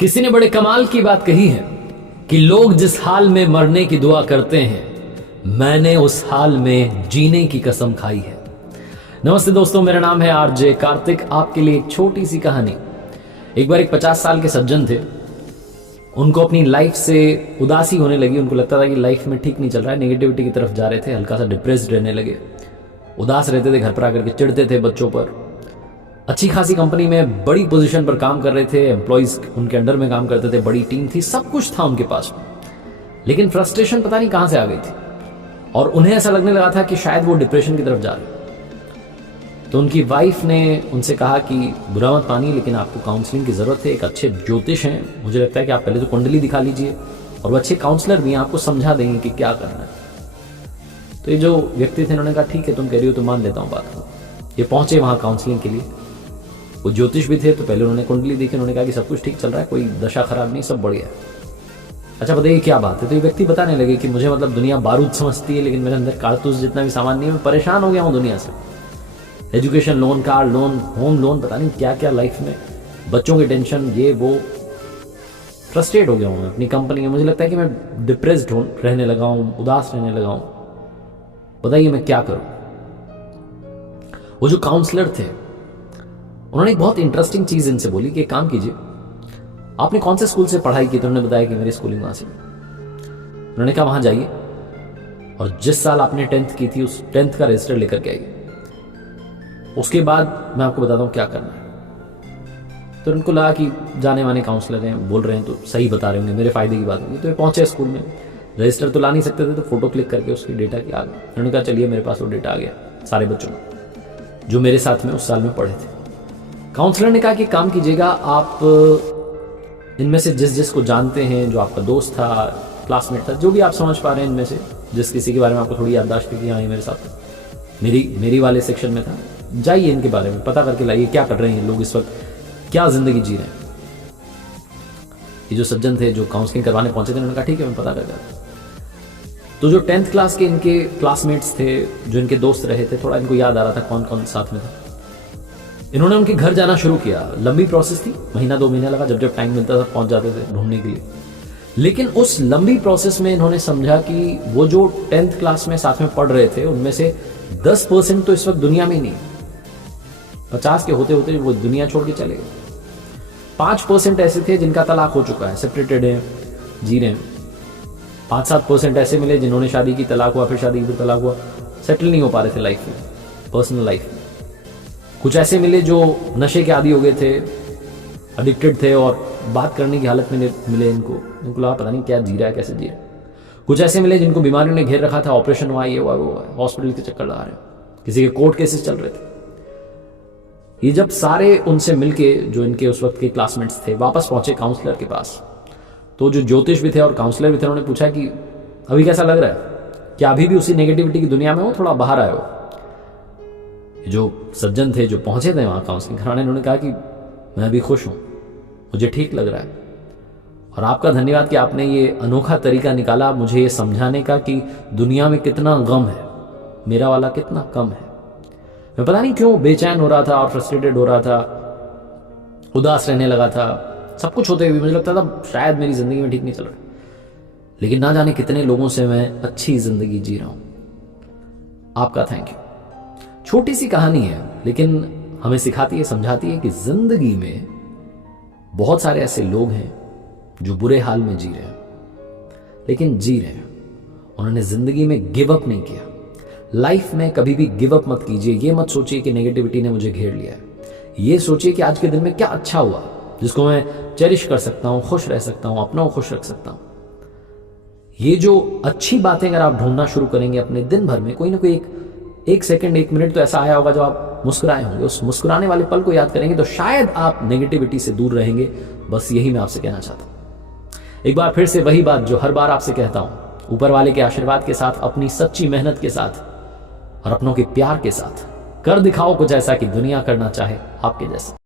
किसी ने बड़े कमाल की बात कही है कि लोग जिस हाल में मरने की दुआ करते हैं मैंने उस हाल में जीने की कसम खाई है। नमस्ते दोस्तों, मेरा नाम है आरजे कार्तिक। आपके लिए एक छोटी सी कहानी। एक बार एक 50 साल के सज्जन थे। उनको अपनी लाइफ से उदासी होने लगी। उनको लगता था कि लाइफ में ठीक नहीं चल रहा है, नेगेटिविटी की तरफ जा रहे थे, हल्का सा डिप्रेस्ड रहने लगे, उदास रहते थे, घर पर आकर के चिढ़ते थे बच्चों पर। अच्छी खासी कंपनी में बड़ी पोजीशन पर काम कर रहे थे, एम्प्लॉइज उनके अंडर में काम करते थे, बड़ी टीम थी, सब कुछ था उनके पास में। लेकिन फ्रस्ट्रेशन पता नहीं कहां से आ गई थी और उन्हें ऐसा लगने लगा था कि शायद वो डिप्रेशन की तरफ जा रहे। तो उनकी वाइफ ने उनसे कहा कि बुरा मत मानिए, लेकिन आपको काउंसलिंग की जरूरत है। एक अच्छे ज्योतिष हैं, मुझे लगता है कि आप पहले तो कुंडली दिखा लीजिए और वो अच्छे काउंसलर भी हैं, आपको समझा देंगे कि क्या करना है। तो ये जो व्यक्ति थे उन्होंने कहा ठीक है, तुम कह रही हो तो मान लेता हूँ बात को। ये पहुंचे वहां काउंसलिंग के लिए। वो ज्योतिष भी थे, तो पहले उन्होंने कुंडली देखी, उन्होंने कहा कि सब कुछ ठीक चल रहा है, कोई दशा खराब नहीं, सब बढ़िया है। अच्छा बताइए क्या बात है। तो ये व्यक्ति बताने लगे कि मुझे मतलब दुनिया बारूद समझती है, लेकिन मेरे अंदर कारतूस जितना भी सामान नहीं है, मैं परेशान हो गया हूँ दुनिया से। Education loan, car loan, home loan, पता नहीं क्या क्या लाइफ में, बच्चों की टेंशन, ये वो, फ्रस्ट्रेट हो गया हूँ मैं अपनी कंपनी में। मुझे लगता है कि मैं डिप्रेस्ड रहने लगा हूँ, उदास रहने लगा हूँ। बताइए मैं क्या करूँ। वो जो काउंसलर थे उन्होंने एक बहुत इंटरेस्टिंग चीज इनसे बोली कि एक काम कीजिए, आपने कौन से स्कूल से पढ़ाई की। तो उन्होंने बताया कि मेरी स्कूलिंग वहां से। उन्होंने कहा वहां जाइए और जिस साल आपने 10th की थी उस 10th का रजिस्टर लेकर के आइए, उसके बाद मैं आपको बताता हूं क्या करना है। तो उनको लगा कि जाने माने काउंसलर हैं, बोल रहे हैं तो सही बता रहे होंगे, मेरे फायदे की बात होगी। तो पहुंचे स्कूल में, रजिस्टर तो ला नहीं सकते थे, तो फोटो क्लिक करके उसकी डेटा की आ गया। उन्होंने कहा चलिए मेरे पास वो डेटा आ गया सारे बच्चों का जो मेरे साथ में उस साल में पढ़े थे। काउंसलर ने कहा कि काम कीजिएगा, आप इनमें से जिस जिस को जानते हैं, जो आपका दोस्त था, क्लासमेट था, जो भी आप समझ पा रहे हैं, इनमें से जिस किसी के बारे में आपको थोड़ी याददाश्त थी कि हाँ ये मेरे साथ मेरी वाले सेक्शन में था, जाइए इनके बारे में पता करके लाइए क्या कर रहे हैं लोग इस वक्त, क्या जिंदगी जी रहे हैं। ये जो सज्जन थे जो काउंसलिंग करवाने पहुंचे थे, उन्होंने कहा ठीक है मैं पता कर जाता। तो जो 10th क्लास के इनके क्लासमेट्स थे, जो इनके दोस्त रहे थे, थोड़ा इनको याद आ रहा था कौन कौन साथ में था। इन्होंने उनके घर जाना शुरू किया। लंबी प्रोसेस थी, महीना 2 महीना लगा, जब जब टाइम मिलता था पहुंच जाते थे ढूंढने के लिए। लेकिन उस लंबी प्रोसेस में इन्होंने समझा कि वो जो 10th क्लास में साथ में पढ़ रहे थे उनमें से 10% तो इस वक्त दुनिया में ही नहीं, 50 के होते होते वो दुनिया छोड़ के चले गए। 5% ऐसे थे जिनका तलाक हो चुका है, सेपरेटेड है, जी रहे हैं। 5-7% ऐसे मिले जिन्होंने शादी की, तलाक हुआ, फिर शादी की, फिर तलाक हुआ, सेटल नहीं हो पा रहे थे लाइफ में, पर्सनल लाइफ में। कुछ ऐसे मिले जो नशे के आदी हो गए थे, एडिक्टेड थे और बात करने की हालत में मिले। इनको लगा पता नहीं क्या जी रहा है, कैसे जी रहा है। कुछ ऐसे मिले जिनको बीमारियों ने घेर रखा था, ऑपरेशन हुआ, ये हुआ, वो हुआ, हॉस्पिटल के चक्कर लगा रहे, किसी के कोर्ट केसेस चल रहे थे। ये जब सारे उनसे मिलके, जो इनके उस वक्त के क्लासमेट्स थे, वापस पहुंचे काउंसलर के पास, तो जो ज्योतिष भी थे और काउंसलर भी थे, उन्होंने पूछा कि अभी कैसा लग रहा है, क्या अभी भी उसी नेगेटिविटी की दुनिया में हो, थोड़ा बाहर आए हो। जो सज्जन थे जो पहुंचे थे वहां काउंसलिंग कराने, उन्होंने कहा कि मैं अभी खुश हूं, मुझे ठीक लग रहा है और आपका धन्यवाद कि आपने ये अनोखा तरीका निकाला मुझे ये समझाने का कि दुनिया में कितना गम है, मेरा वाला कितना कम है। मैं पता नहीं क्यों बेचैन हो रहा था और फ्रस्ट्रेटेड हो रहा था, उदास रहने लगा था, सब कुछ होते हुए मुझे लगता था शायद मेरी जिंदगी में ठीक नहीं चल रहा, लेकिन ना जाने कितने लोगों से मैं अच्छी जिंदगी जी रहा हूं। आपका थैंक यू। छोटी सी कहानी है, लेकिन हमें सिखाती है, समझाती है कि जिंदगी में बहुत सारे ऐसे लोग हैं जो बुरे हाल में जी रहे हैं, लेकिन जी रहे हैं। उन्होंने जिंदगी में गिव अप नहीं किया। लाइफ में कभी भी गिव अप मत कीजिए। ये मत सोचिए कि नेगेटिविटी ने मुझे घेर लिया है। ये सोचिए कि आज के दिन में क्या अच्छा हुआ जिसको मैं चेरिश कर सकता हूं, खुश रह सकता हूं, अपना खुश रख सकता हूं। ये जो अच्छी बातें अगर आप ढूंढना शुरू करेंगे अपने दिन भर में, कोई ना कोई एक सेकंड, 1 मिनट तो ऐसा आया होगा जब आप मुस्कुराए होंगे, उस मुस्कुराने वाले पल को याद करेंगे तो शायद आप नेगेटिविटी से दूर रहेंगे। बस यही मैं आपसे कहना चाहता हूं। एक बार फिर से वही बात जो हर बार आपसे कहता हूं, ऊपर वाले के आशीर्वाद के साथ, अपनी सच्ची मेहनत के साथ और अपनों के प्यार के साथ कर दिखाओ कुछ ऐसा कि दुनिया करना चाहे आपके जैसा।